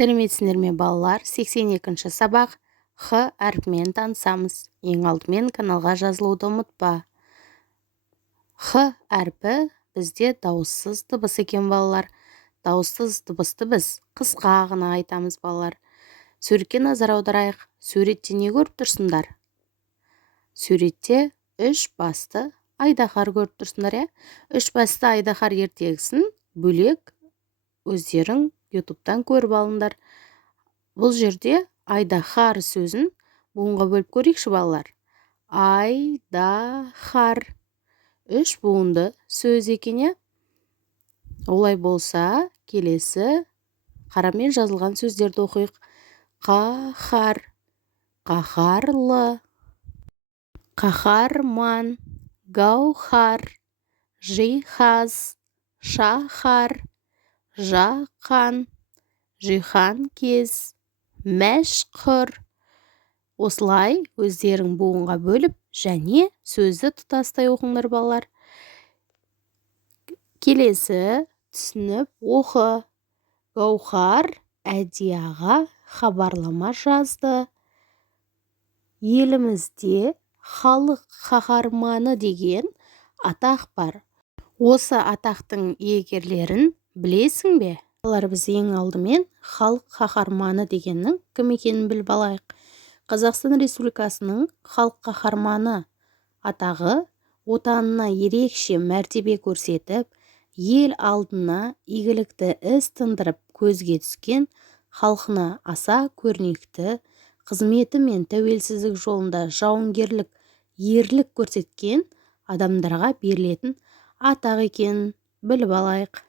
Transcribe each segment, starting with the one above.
Сәлеметсіздер ме балалар? 82-ші сабақ Х әрпімен танысамыз. Ең алдымен каналға жазылуды ұмытпа. Х әрпі бізде дауыссыз дыбыс екен балалар. Дауыссыз дыбысты біз қысқа ғана айтамыз балалар. Суретке назар аударайық. Суретте не көріп тұрсыңдар? Суретте үш басты айдаһар көріп тұрсыңдар, үш басты айдаһар ертегісін бөлек өздерің ютубтан көріп алыңдар. Бұл жерде айдаһар сөзін буынға бөліп көрейікші балалар. Айдаһар үш буынды сөз екен. Олай болса, келесі қарамен жазылған сөздерді оқиық. Қаһар, қаһарлы, қаһарман, гаухар, жиһаз, шаһар, жақан, жиһанкез, мәшһүр. Осылай өздерің буынға бөліп және сөзді тұтастай оқыңдар балалар. Келесі түсініп оқы. Гаухар Әдияға хабарлама жазды. Елімізде халық қаһарманы деген атақ бар. Осы атақтың иегерлерін білесің бе? Балалар, біз ең алдымен халық қаһарманы дегеннің кім екенін біліп алайық. Қазақстан Республикасының халық қаһарманы атағы отанына ерекше мәртебе көрсетіп, ел алдына игілікті іс тындырып көзге түскен, халқына аса көрнекті, қызметі мен тәуелсіздік жолында жауынгерлік ерлік көрсеткен адамдарға берілетін атақ екенін біліп алайық.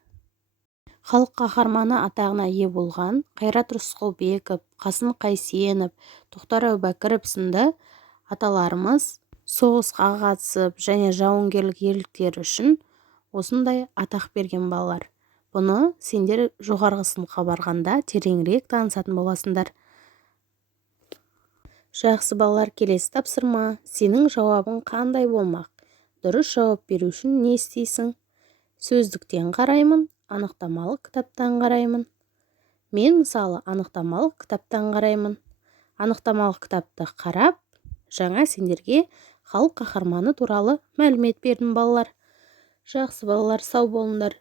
Халық қаһарманы атағына ие болған Қайрат Рысқұлбеков, Қасым Қайсенов, Тоқтар Әубәкіров сынды аталарымыз соғысқа қатысып және жауынгерлік ерліктері үшін осындай атақ берген балалар. Бұны сендер жоғарғы сыныпқа барғанда тереңірек танысатын боласыңдар. Жақсы балалар, келесі тапсырма. Сенің жауабың қандай болмақ? Дұрыс жауап беру үшін не істейсің? Сөздіктен қараймын, анықтамалық кітаптан қараймын. Мен мысалы анықтамалық кітаптан қараймын. Анықтамалық кітапты қарап, жаңа сендерге халық қаһарманы туралы мәлімет бердім балалар. Жақсы балалар, сау болыңдар.